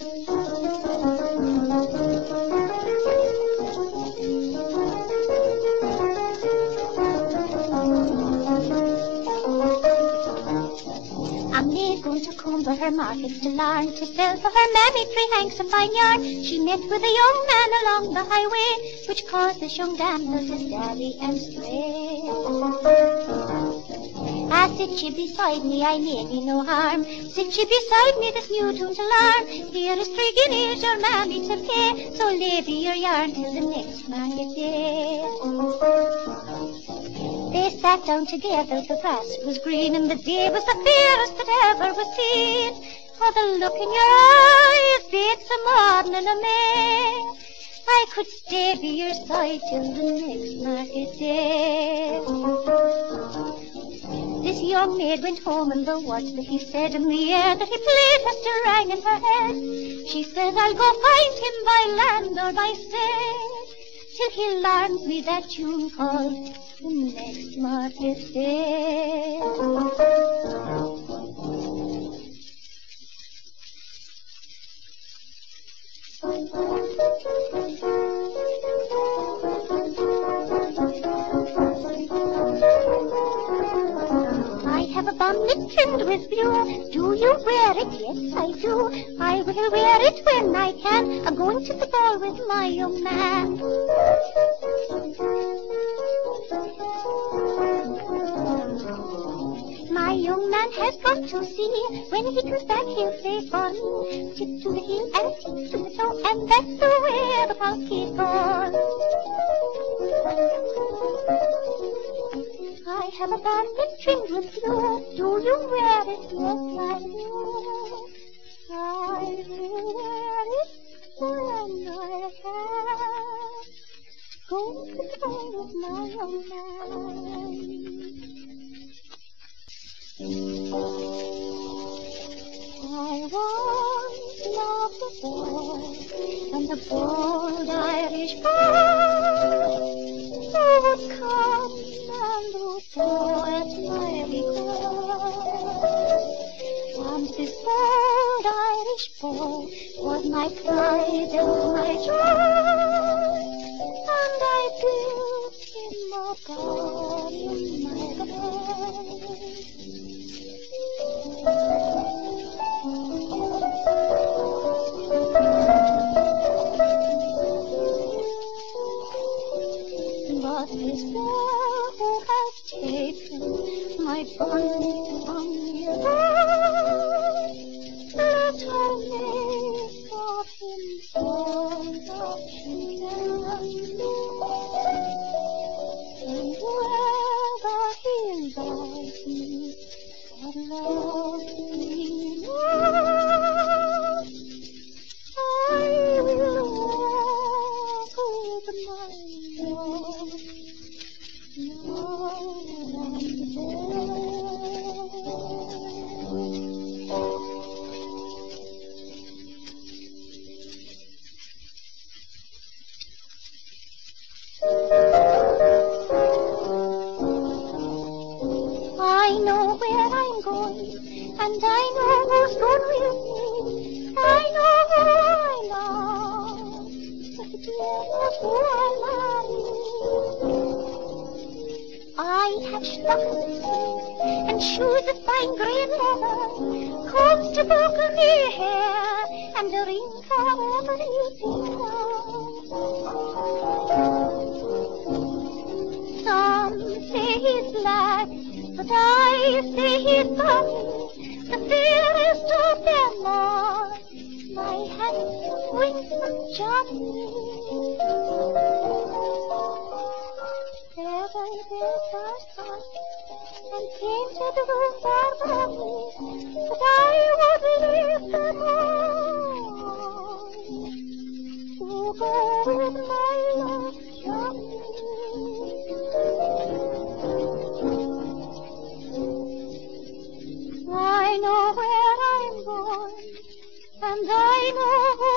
A maid going to Comber her market to learn to sell for her mammy 3 hanks of fine yarn. She met with a young man along the highway, which caused this young damsel to dally and stray. Sit ye beside me, I mean ye no harm. Sit ye beside me, this new tune to learn. Here is 3 guineas your mammy to pay, so levy your yarn till the next market day. They sat down together, the grass was green, and the day was the fairest that ever was seen. For the look in your eyes beats a morn and a May. I could stay by your side till the next market day. This young maid went home, and the words that he said in the air that he played has still rang in her head. She said, I'll go find him by land or by sea, till he learns me that tune called the next market day. I have a bonnet trimmed with blue. Do you wear it? Yes, I do. I will wear it when I can. I'm going to the ball with my young man. My young man has got to see. When he comes back, he'll say fun. Tip to the heel and tip to the toe, and that's the way the party's gone. I have a bonnet trimmed with blue. Do you wear it? Yes, I do. I will wear it when I can. Go to the ball with my young man. I once loved a boy, and a bold Irish boy who would come and would go at my request. And this bold Irish boy was my pride and my joy, and I built him a garden in my bed. But this boy who has taken my bonnet from me, let her make of him all that she can. And whether he loves me or loves me not, I will walk with my love night and day. I know where I'm going, and I know who's going with me. I know who I love, but it is who I marry. I have stockings and shoes of fine green leather, combs to bogle me hair, and a ring for every finger. Some say he's black, but I say he's bonny, the fairest of them all, my handsome, winsome Johnny. Feathers are soft and painted with our bonny, but I would leave them all to go with my love Johnny. I know where I'm going, and I know who